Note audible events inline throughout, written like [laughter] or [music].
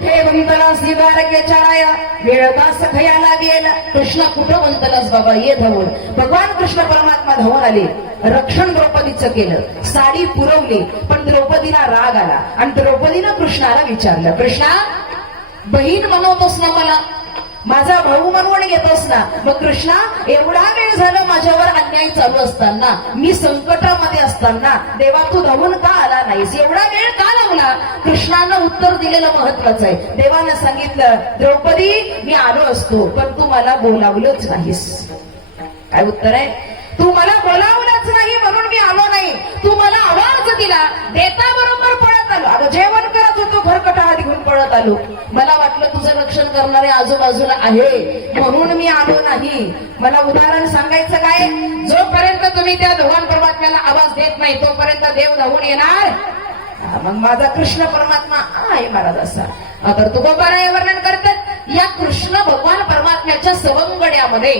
हे वंतलास निवारके चाराया सखयाला गेला. कृष्ण कुठं वंतलास बाबा? ये धावून. भगवान कृष्ण परमात्मा धावून आले. रक्षण द्रौपदीचं केलं. साडी पुरवली. पण द्रौपदीला राग आला. आणि द्रौपदीनं कृष्णाला विचारलं कृष्णा बहीण बनवतोस ना मला? माझा भाऊ म्हणून घेत असला मग कृष्णा एवढा वेळ झालं माझ्यावर अन्याय चालू असताना. मी संकटामध्ये असताना. देवा तू धावून का आला नाहीस? एवढा वेळ का लागला कृष्णानं उत्तर दिलेलं महत्वाचं आहे. देवानं सांगितलं द्रौपदी मी आलो असतो पण तू मला बोलावलंच नाहीस. काय उत्तर आहे? तू मला बोलावलंच नाही म्हणून मी आलो नाही. तू मला आवाज दिला. देता बरोबर पळत आलो. अगं जेवण करत होतो घरकटा घेऊन पळत आलो. मला वाटलं तुझं रक्षण करणारे आजूबाजूला आहे. म्हणून मी आलो नाही. मला उदाहरण सांगायचं काय? जोपर्यंत तुम्ही त्या भगवान परमात्म्याला आवाज देत नाही तोपर्यंत देव धावून येणार? मग माझा कृष्ण परमात्मा आहे महाराज असा. अगर तुकोबाराय वर्णन करतात या कृष्ण भगवान परमात्म्याच्या सवंगड्यामध्ये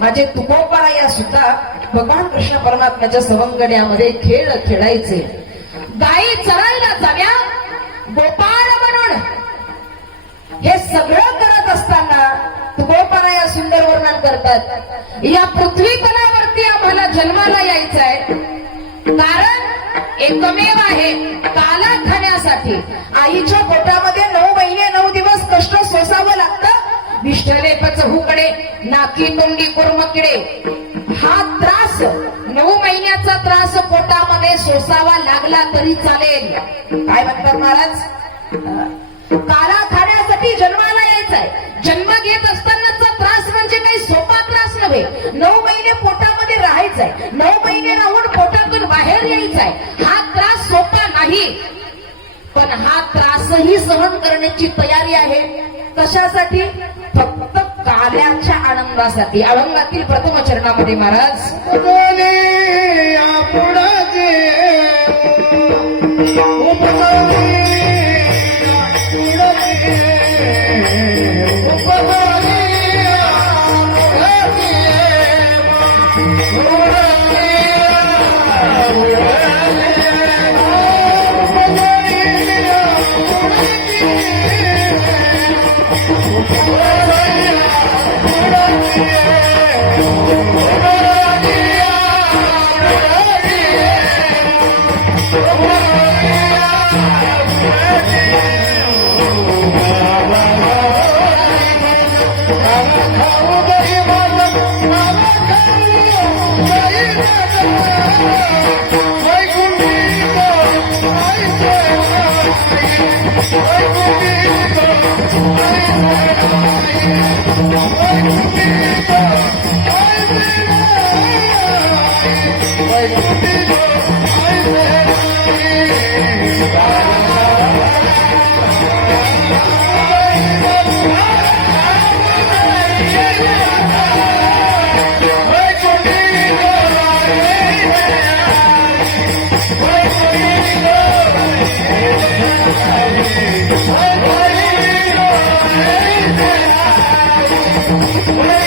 माझे तुकोबाराया सुद्धा भगवान कृष्ण परमात्म्याच्या सवंगड्यामध्ये खेळ खेळायचे. गायी चरायला जाव्या गोपाळ म्हणून हे सगळं करत असताना तुकोबाराया सुंदर वर्णन करतात. या पृथ्वी तलावरती आम्हाला जन्माला यायचं आहे कारण एकमेव आहे काला खाण्यासाठी. आईच्या पोटामध्ये नऊ महिने नऊ दिवस कष्ट सोसावं लागतं. विष्ठले पचहूकडे नाकी तोंडी कुर्मकिडे. हा त्रास नऊ महिन्याचा त्रास पोटामध्ये सोसावा लागला तरी चालेल. काय म्हणतात महाराज? काला खाण्यासाठी जन्माला यायचंय. जन्म घेत असतानाचा त्रास म्हणजे काही सोपा त्रास नव्हे. नऊ महिने पोटामध्ये राहायचंय. नऊ महिने राहून पोटातून बाहेर यायचाय. हा त्रास सोपा नाही. पण हा त्रासही सहन करण्याची तयारी आहे. कशासाठी? फक्त काल्याच्या आनंदासाठी अभंगातील प्रथम चरणामध्ये महाराज. आपण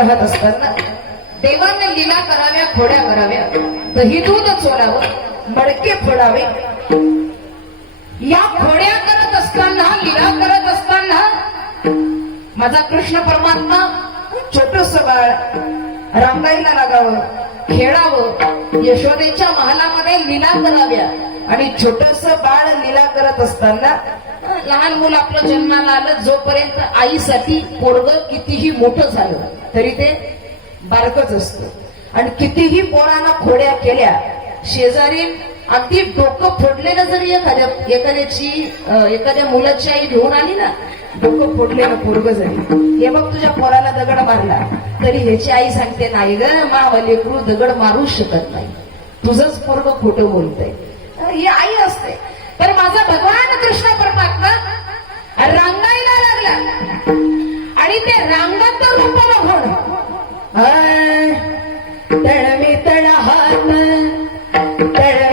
राहत असताना देवाने लीला कराव्या खोड्या कराव्या दही दूध चोरावं मडके फोडावे. या खोड्या करत असताना लीला करत असताना माझा कृष्ण परमात्मा छोटस बाळ रामबाईला लागावं खेळावं यशोदेच्या महालामध्ये लीला कराव्या आणि छोटस बाळ लीला करत असताना लहान मुलं आपलं जन्माला आलं जोपर्यंत आईसाठी पोरग कितीही मोठं झालं तरी ते बारकच असतं. आणि कितीही पोरांना खोड्या केल्या शेजारी अगदी डोकं फोडलेलं जरी एखाद्या एखाद्याची एखाद्या मुलाची आई घेऊन आली ना डोकं फोडलेलं पोरग झाली हे बघ तुझ्या पोराला दगड मारला तरी ह्याची आई सांगते नाही ग माव लेकरू दगड मारू शकत नाही. तुझंच पोरग खोटं बोलतंय. ही आई असते. तर माझा भगवान कृष्ण परमात्मा रांगायला लागला. आणि ते रांगात रूप बघून तळमी तळ हात तळ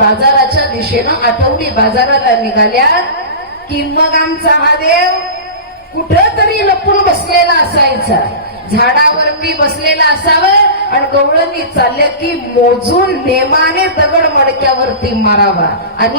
बाजाराच्या दिशेनं आठवडी बाजाराला निघाल्या की मग आमचा हा देव कुठं तरी लपून बसलेला असायचा. झाडावरती बसलेला असावं आणि गवळणी चालल्या की मोजून नेमाने दगड मडक्यावरती मारावा. आणि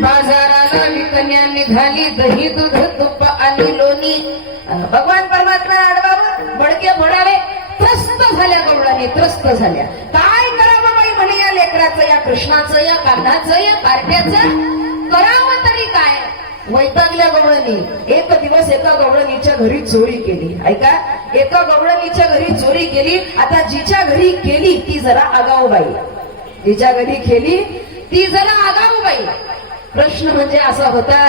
बाजाराला विकण्या निघाली दही दूध तुप आणि लोणी. भगवान परमात्मा आडवावं बडके फोडावे. त्रस्त झाल्या गरुडाने त्रस्त झाल्या. काय करावं बाई म्हणे या लेकराचं या कृष्णाचं या कान्हाचं या कार्ट्याचं करावं तरी काय? वैतागल्या गवळणी. एक दिवस एका गवळणीच्या घरी चोरी केली. ऐका एका गवळणीच्या घरी चोरी केली आता जिच्या घरी केली ती जरा आगाऊ बाई. जिच्या घरी केली ती जरा आगाऊ बाई. प्रश्न म्हणजे असा होता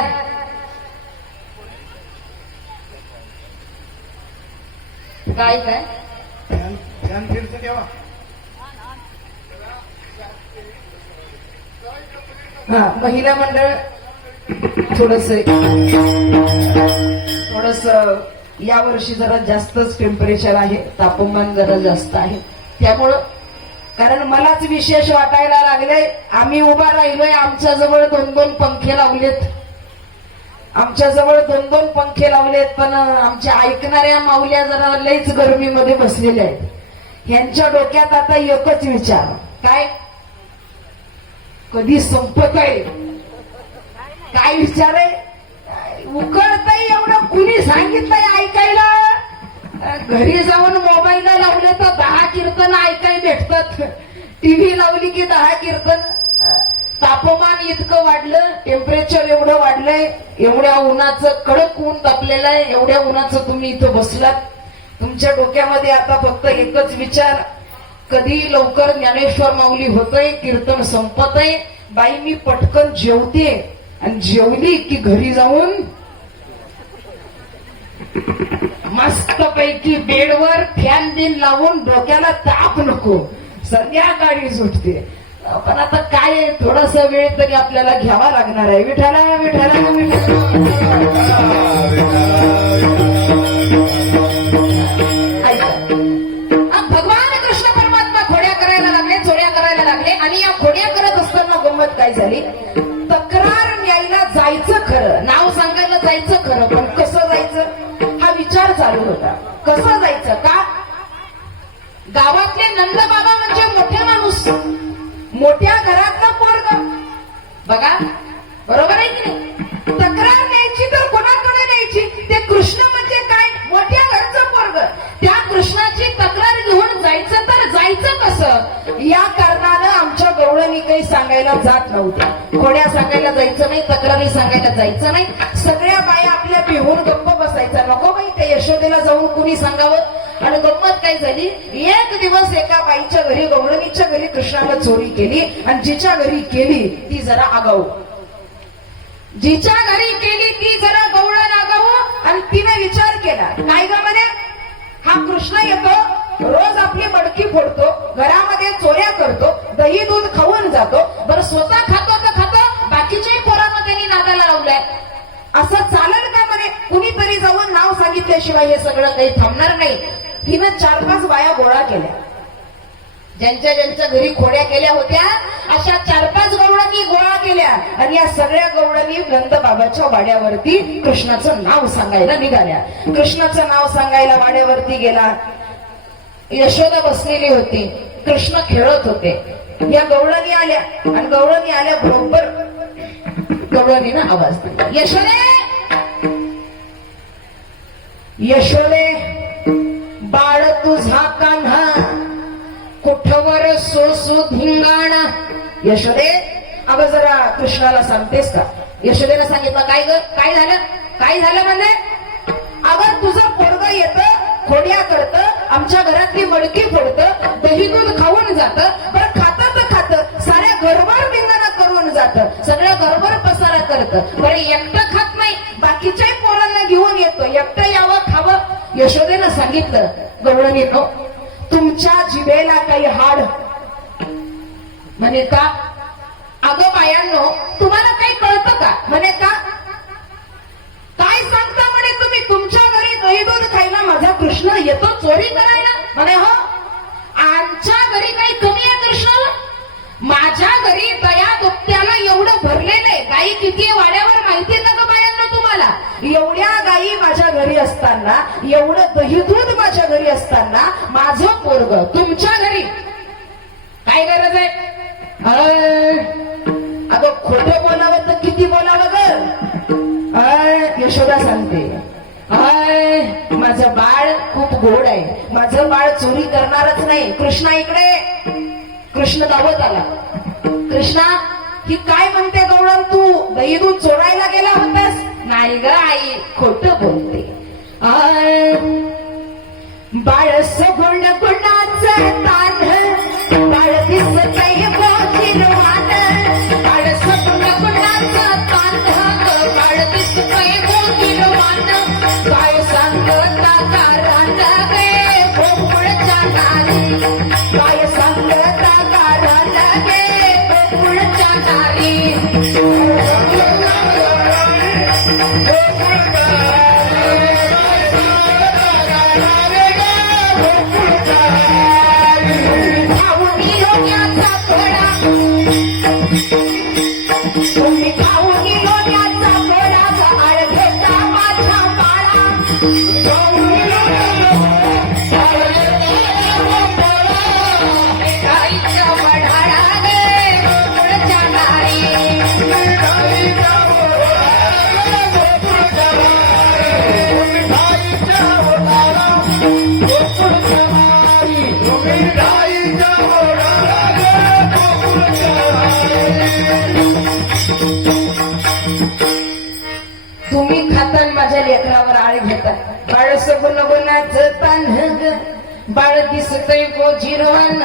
काय काय? हा महिला मंडळ थोडस थोडस या वर्षी जरा जास्तच टेम्परेचर आहे तापमान जरा जास्त आहे. त्यामुळं कारण मलाच विशेष वाटायला लागले आम्ही उभा राहिलोय आमच्या जवळ दोन दोन पंखे लावलेत. आमच्या जवळ दोन दोन पंखे लावलेत पण आमच्या ऐकणाऱ्या माऊल्या जरा लईच गरमीमध्ये बसलेल्या आहेत. ह्यांच्या डोक्यात आता एकच विचार. काय? कधी संपत आहे काय विचार? आहे उकळतय एवढं. कुणी सांगितलंय ऐकायला? घरी जाऊन मोबाईल लावले तर दहा कीर्तन ऐकाय भेटतात. टीव्ही लावली की दहा कीर्तन. तापमान इतकं वाढलं टेम्परेचर एवढं वाढलंय एवढ्या उन्हाचं कडक ऊन तापलेलं आहे एवढ्या उन्हाचं तुम्ही इथं बसलात. तुमच्या डोक्यामध्ये आता फक्त एकच विचार कधी लवकर ज्ञानेश्वर माऊली होतय कीर्तन संपतय बाई मी पटकन जेवते. आणि जेवली की घरी जाऊन मस्तपैकी बेडवर फॅन बिन लावून डोक्याला ताप नको. संध्याकाळी सुटते. पण आता काय थोडासा वेळ तरी आपल्याला घ्यावा लागणार आहे. विठाला विठाला विठाला गंमत काय झाली? तक्रार न्यायला जायचं खरं. नाव सांगायला जायचं खरं पण कसं जायचं? हा विचार चालू होता. कसं जायचं का? गावातले नंदबाबा म्हणजे मोठे माणूस. मोठ्या घरातला पोरग. बघा बरोबर आहे की नाही? तक्रार सांगायला जात नव्हत्या कोण्या सांगायला जायचं नाही तक्रारी सांगायला जायचं नाही. सगळ्या बाया आपल्या बिहून गप्प बसायचा. नको बाई त्या यशोदेला जाऊन कुणी सांगावं? आणि गंमत काय झाली? एक दिवस एका बाईच्या घरी गौरवीच्या घरी कृष्णानं चोरी केली आणि जिच्या घरी केली ती जरा आगाऊ. जिच्या घरी केली ती जरा गवळण आगाऊ आणि तिने विचार केला. काय ग म्हणे? हा कृष्ण येतो रोज आपली मडकी फोडतो. घरामध्ये चोऱ्या करतो दही दूध खाऊन जातो बरं स्वतः खातो तर खातो बाकीच्याही पोरांना त्यांनी नादाला लावलाय. असं चालेल का म्हणे? कुणीतरी जाऊन नाव सांगितल्याशिवाय हे सगळं काही थांबणार नाही. हिनं चार पाच बाया गोळा केल्या. ज्यांच्या ज्यांच्या घरी खोड्या केल्या होत्या अशा चार पाच गवळणी गोळा केल्या. आणि या सगळ्या गवळणी नंद बाबाच्या वाड्यावरती कृष्णाचं नाव सांगायला निघाल्या. कृष्णाचं नाव सांगायला वाड्यावरती गेला. यशोदा बसलेली होती. कृष्ण खेळत होते. या गवळणी आल्या. आणि गवळणी आल्या बरोबर गवळणीनं आवाज दिला. यशोदे! यशोदे बाळ तुझा कान्हा. कुठवर सोसू धिंगाणा? यशोदे अगं जरा कृष्णाला सांगतेस का? यशोदेनं सांगितलं काय ग? काय झालं? काय झालं म्हणजे? अगं तुझं पोरग येतं खोड्या कर आमच्या घरातली मडकी फोडतं दही दूध खाऊन जातं पण खातं तर खातं साऱ्या घरभर धिंगाणा करून जातं सगळ्या घरभर पसारा करतं. पण एकटं खात नाही बाकीच्याही पोरांना घेऊन येतो एकटं यावं खावं. यशोदेनं सांगितलं गवळणीनो तुमच्या जिभेला काही हाड. म्हणे का? अगं बायांनो तुम्हाला काही कळतं का? म्हणे का? काय सांगता दही दूध खायला माझा कृष्ण येतो चोरी करायला. म्हणे हो आमच्या घरी काही कमी आहे कृष्ण? माझ्या घरी दया दुपत्याला एवढं भरलेलं आहे. गाई किती वाड्यावर माहिती आहे का बायांना तुम्हाला? एवढ्या गायी माझ्या घरी असताना एवढं दही दूध माझ्या घरी असताना माझं पोरग तुमच्या घरी. काय गरज आहे? अगं खोटं बोलावं तर किती बोलावं ग? यशोदा सांगते. हाय माझं बाळ खूप गोड आहे. माझं बाळ चोरी करणारच नाही. कृष्णा इकडे. कृष्ण धावत आला. कृष्णा ही काय म्हणते गौरव तू? दही दूध चोरायला गेला होतास? नाही ग आई खोट बोलते. बाळ सगुण गुणाचं तार तुम्ही खाता माझ्या लेकरावर आळ घेता बाळ सगुण गुणाचं तान बाळ दिसतय गोजिरवान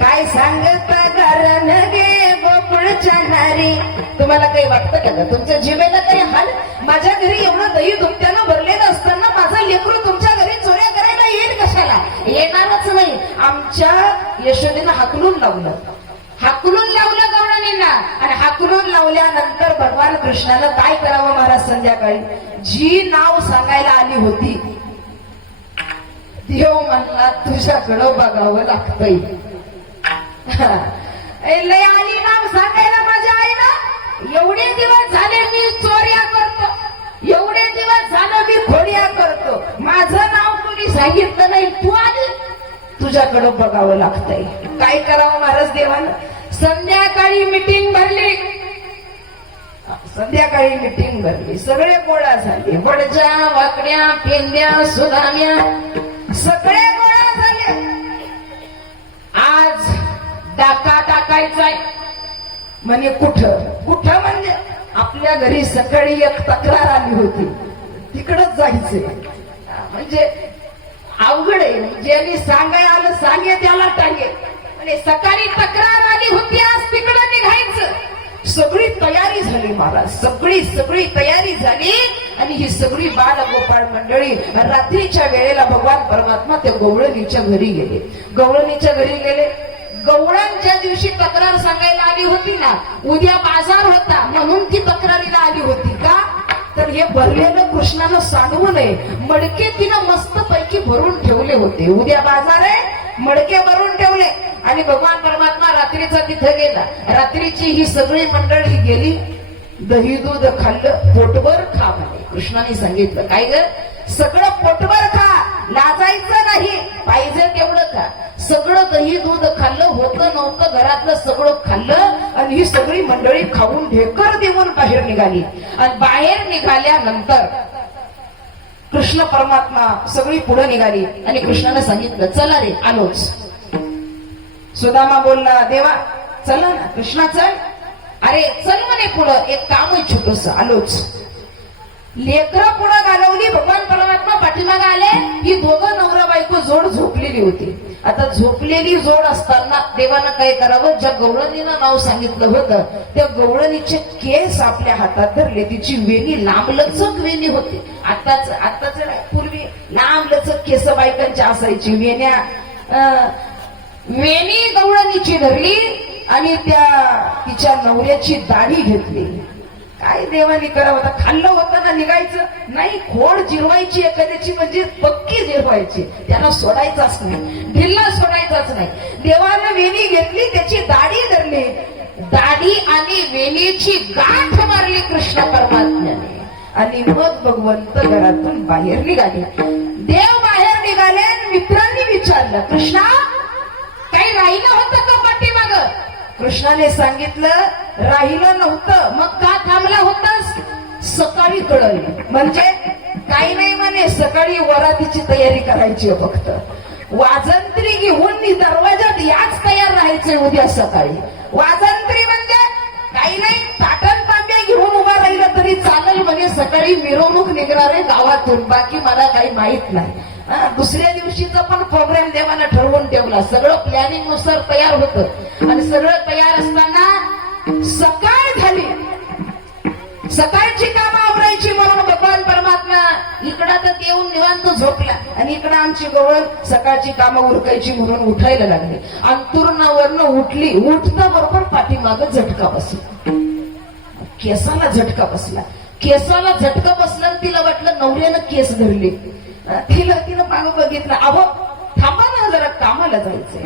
काय सांगता कारण गे गोकुळच्या नारी? तुम्हाला काही वाटतं का तुमच्या जीवेला काही हाल? माझ्या घरी एवढं दही दुमट्यानं भरलेलं असताना माझा लेकरू तुमच्या काय येणारच नाही. आमच्या यशोदेनं हाकलून लावलं. हाकलून लावलं गवळणींना आणि हाकलून लावल्यानंतर भगवान कृष्णानं काय करावं महाराज संध्याकाळी? जी नाव सांगायला आली होती देव म्हणला तुझ्याकडं बघावं लागतंय. [laughs] लय आली नाव सांगायला माझ्या आईला एवढे दिवस झाले मी चोऱ्या करतो. एवढे दिवस झालं मी खोड्या करतो. माझं नाव सांगितलं नाही तू आली. तुझ्याकडं बघावं लागतंय. काय करावं महाराज देवानं? संध्याकाळी मिटिंग भरली. संध्याकाळी मिटिंग भरली. सगळे गोळा झाले. वडच्या वाकड्या पेंद्या सुदाम्या सगळे गोळा झाले. आज डाका टाकायचाय. म्हणे कुठं? कुठं म्हणजे? आपल्या घरी सकाळी एक तक्रार आली होती. तिकडच जायचंय. म्हणजे अवघड आहे. ज्यांनी सांगाय आलं सांगे त्याला टांगे. आणि सकाळी तक्रार आली होती आज तिकडं निघायचं. सगळी तयारी झाली महाराज. सगळी सगळी तयारी झाली आणि ही सगळी बाल गोपाळ मंडळी रात्रीच्या वेळेला भगवान परमात्मा त्या गवळणीच्या घरी गेले. गवळणीच्या घरी गेले. गवळणच्या दिवशी तक्रार सांगायला आली होती ना? उद्या बाजार होता म्हणून ती तक्रारीला आली होती का? तर हे भरलेलं कृष्णानं सांगू नये. मडके तिनं मस्त पैकी भरून ठेवले होते. उद्या बाजार आहे मडके भरून ठेवले. आणि भगवान परमात्मा रात्रीचा तिथं गेला. रात्रीची ही सगळी मंडळी गेली. दही दूध खाल्लं पोटभर खा म्हणे. कृष्णाने सांगितलं काय ग? सगळं पोटभर खा. लाजायचं नाही. पाहिजे तेवढं खा. सगळं दही दूध खाल्लं होतं नव्हतं घरातलं सगळं खाल्लं आणि ही सगळी मंडळी खाऊन ढेकर देऊन बाहेर निघाली. आणि बाहेर निघाल्यानंतर कृष्ण परमात्मा सगळी पुढे निघाली आणि कृष्णाने सांगितलं चला रे आलोच. सुदामा बोलला देवा चला ना कृष्णा चल. अरे चल म्हणे पुढं. एक काम आहे छोटस. आलोच. लेकरं पुढं घालवली भगवान परमात्मा पाठीमागे आले ही दोघं नवरा बायको जोड झोपलेली होती. आता झोपलेली जोड असताना देवानं काय करावं? ज्या गवळणीनं नाव सांगितलं होतं त्या गवळणीचे केस आपल्या हातात धरले. तिची वेणी लांबलचक वेणी होती. आताच आताच पूर्वी लांबलचक केस बायकांची असायची. वेण्या अं, वेणी गवळणीची धरली आणि त्या तिच्या नवऱ्याची दाढी घेतली. काय देवानी करावं? आता खाल्लं होतं ना निघायचं. नाही खोड जिरवायची एखाद्याची म्हणजे पक्की जिरवायची. त्याला सोडायचाच नाही. ढिल्ला सोडायचाच नाही. देवानं वेणी घेतली त्याची दाढी धरली. दाढी आणि वेणीची गाठ मारली कृष्ण परमात्म्याने. आणि मग भगवंत घरातून बाहेर निघाले. देव बाहेर निघाले आणि मित्रांनी विचारलं कृष्णा काही राहिलं होतं का पाठीमाग? कृष्णाने सांगितलं राहिलं नव्हतं. मग का थांबला होतास? सकाळी कळलं. म्हणजे काही नाही म्हणे सकाळी वरातीची तयारी करायची फक्त. वाजंत्री घेऊन मी दरवाजात याच तयार राहायचे उद्या सकाळी. वाजंत्री म्हणजे काही नाही ताटण तांब्या घेऊन उभा राहिलं तरी चालेल म्हणजे सकाळी मिरवणूक निघणार आहे गावातून. बाकी मला काही माहीत नाही. दुसऱ्या दिवशीचा पण प्रोग्राम देवाला ठरवून ठेवला. सगळं प्लॅनिंगनुसार तयार होतं. आणि सगळं तयार असताना सकाळ झाली. सकाळची कामं आवरायची म्हणून भगवान परमात्मा इकडं तर येऊन निवांत झोपला. आणि इकडं आमची गवळ सकाळची कामं उरकायची म्हणून उठायला लागली. अंतुरणावरनं उठली. उठता बरोबर पाठीमाग झटका बसला. केसाला झटका बसला. केसाला झटका बसला आणि तिला वाटलं नवऱ्यानं केस धरले. तिला तिनं मागं बघितलं अहो थांबा ना जरा कामाला जायचंय.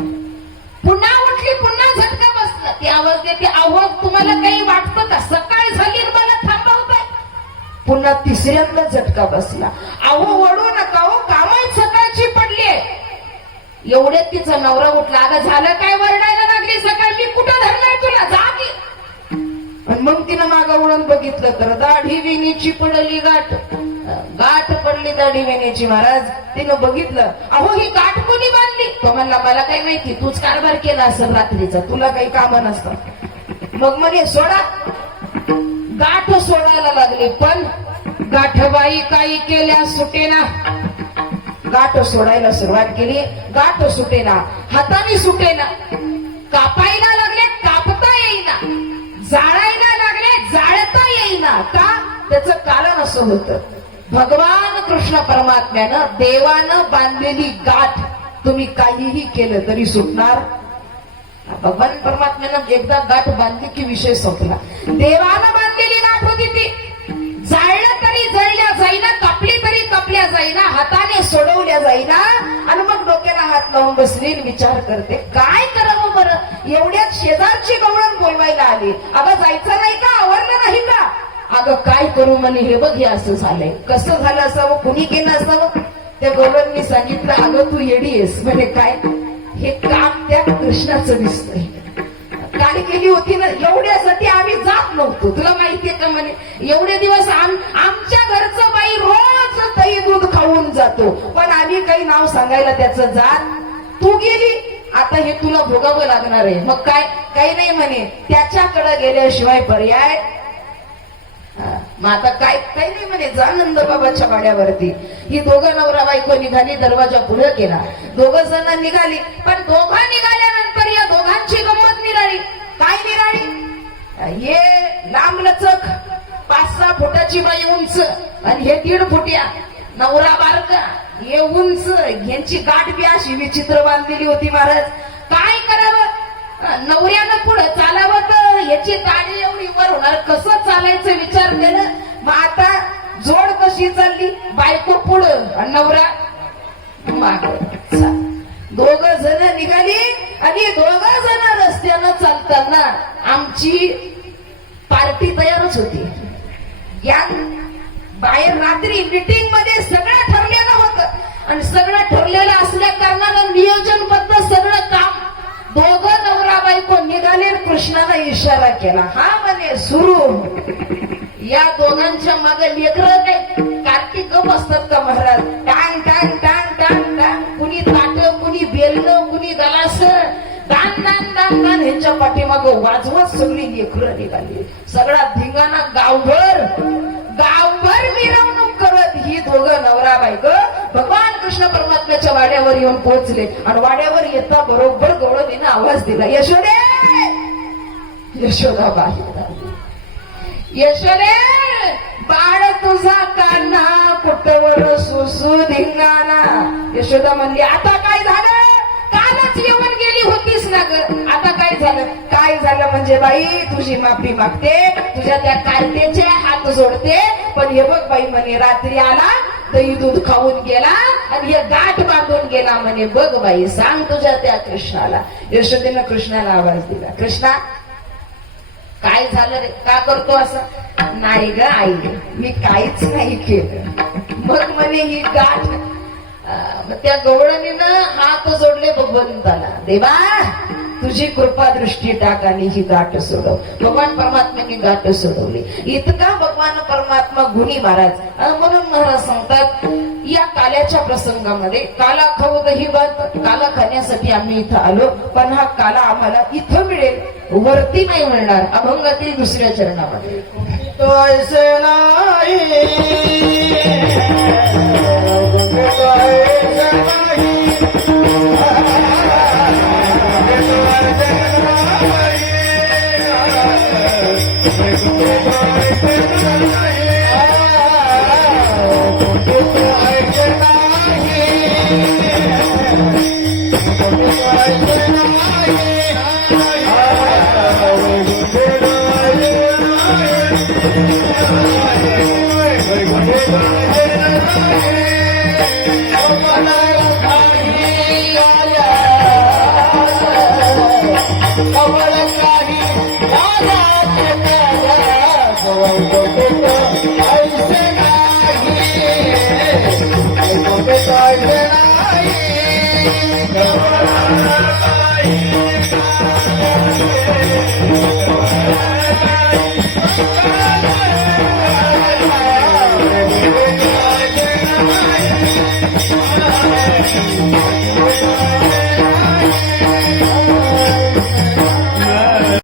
पुन्हा उठली पुन्हा झटका बसला. ती आवाज देते आवाज तुम्हाला काही वाटतं का? सकाळ झाली मला थांबवताय. पुन्हा तिसऱ्यांदा झटका बसला. अहो वळू नका हो कामात सकाळची पडली एवढ्यात तिचा नवरा उठला अगं झालं काय? वरडायला लागली सकाळ. मी कुठं धरणार तुला? जागी मग तिनं मागं वळून बघितलं तर दाढी विणीची पडली गाठ. गाठ पडली दाढी विणीची महाराज. तिनं बघितलं अहो ही गाठ कोणी बांधली? तो म्हणला मला काही माहिती तूच कारभार केला असेल रात्रीचा तुला काही काम नसतं मग म्हणे सोडा. गाठ सोडायला लागली पण गाठबाई काही केल्या सुटेना. गाठ सोडायला सुरुवात केली गाठ सुटेना हाताने सुटेना. कापायला लागले कापता येईना. जाळायला लागले जाळता येईना. का? त्याचं कारण असं होतं. भगवान कृष्ण परमात्म्यानं देवानं बांधलेली गाठ तुम्ही काहीही केलं तरी सुटणार. भगवान परमात्म्यानं एकदा गाठ बांधली की विषय संपला. देवानं बांधलेली गाठ होती ती. जाळलं तरी जळल्या जाईना कापली तरी कापल्या जाईना हाताने सोडवल्या जाईना. आणि मग डोक्याला हात लावून बसली विचार करते काय करावं बरं? एवढ्यात शेजारची गवळण बोलवायला आली. अगं जायचं नाही का? आवडलं नाही का? अगं काय करू म्हणे? हे बघ हे असं झालंय. कसं झालं असावं? कुणी केलं असावं? त्या गवळणनी सांगितलं अगं तू येडी म्हणे काय? हे काम त्या कृष्णाचं दिसतंय. काय केली होती ना एवढ्यासाठी आम्ही जात नव्हतो. तुला माहितीये का म्हणे? एवढे दिवस आम आमच्या घरचं बाई रोज दही दूध खाऊन जातो. पण आम्ही काही नाव सांगायला त्याचं जात तू गेली आता हे तुला भोगावं लागणार आहे. मग काय? काही नाही म्हणे. त्याच्याकडे गेल्याशिवाय पर्याय मग आता काय काही नाही म्हणे जा नंदबाबाच्या वाड्यावरती. ही दोघं नवरा बायको निघाली दरवाजा पुढे केला. दोघं जण निघाली पण दोघा निघाल्यानंतर या दोघांची गंमत निराळी. काय निराळी? हे लांब लचक पाच सहा फुटाची बाई उंच आणि हे दीड फुट्या. नवरा बारका हे उंच यांची गाठ बी अशी विचित्र बांधलेली होती महाराज. काय करावं? नवऱ्यानं पुढे चालावं तर याची गाडी एवढी वर होणार. कसं चालायचं विचार केलं? मग आता जोड कशी चालली? बायको पुढं. आणि नवरा माग. दोघ जण निघाली आणि दोघ जण रस्त्यानं चालताना आमची पार्टी तयारच होती. या बाहेर रात्री मिटिंगमध्ये सगळं ठरलेलं होतं. आणि सगळं ठरलेलं असल्या कारणानं नियोजनबद्ध सगळं काम दोघं नवरा बायको निघाले आणि कृष्णाला इशारा केला. हा म्हणे सुरू. या दोघांच्या मागे लेकर कार्तिक गप असतात का महाराज? टांग टांग टांग टांग टांग. कुणी ताट कुणी बेलणं कुणी गलास. दान दान दान दान. ह्यांच्या पाठीमाग वाजवत सगळी लेकर निघाली. सगळा धिंगाणा गावभर. गावभर मिरवणूक करत ही दोघं नवरा बायक भगवान कृष्ण परमात्म्याच्या वाड्यावर येऊन पोहोचले. आणि वाड्यावर येता बरोबर गौरवीनं आवाज दिला यशोदे! यशोदा बाहेर यशोदे बाळ तुझा कान्हा कुठवर सुसू धिंगाना यशोदा म्हणली आता काय झालं? कालच येऊन गेली होतीस ना ग. आता काय झालं? काय झालं म्हणजे बाई तुझी माफी मागते तुझ्या त्या कार्तेचे हात जोडते. पण हे बघ बाई म्हणे रात्री आला दही दूध खाऊन गेला आणि हे गाठ बांधून गेला म्हणे. बघ बाई सांग तुझ्या त्या कृष्णाला. यशोदेनं कृष्णाला आवाज दिला. कृष्णा काय झालं रे? का करतो असं? नाही ग आई मी काहीच नाही केलं. मग म्हणे ही गाठ मग त्या गवळणीनं हात जोडले भगवंताला. देवा तुझी कृपा दृष्टी टाक आणि ही गाठ सोडव. भगवान परमात्म्याने गाठ सोडवली. इतका भगवान परमात्मा गुणी महाराज. म्हणून महाराज सांगतात या काल्याच्या प्रसंगामध्ये काला खाऊ दही बात काला खाण्यासाठी आम्ही इथं आलो पण हा काला आम्हाला इथं मिळेल वरती नाही मिळणार अभंगातील दुसऱ्या चरणामध्ये. Yeah.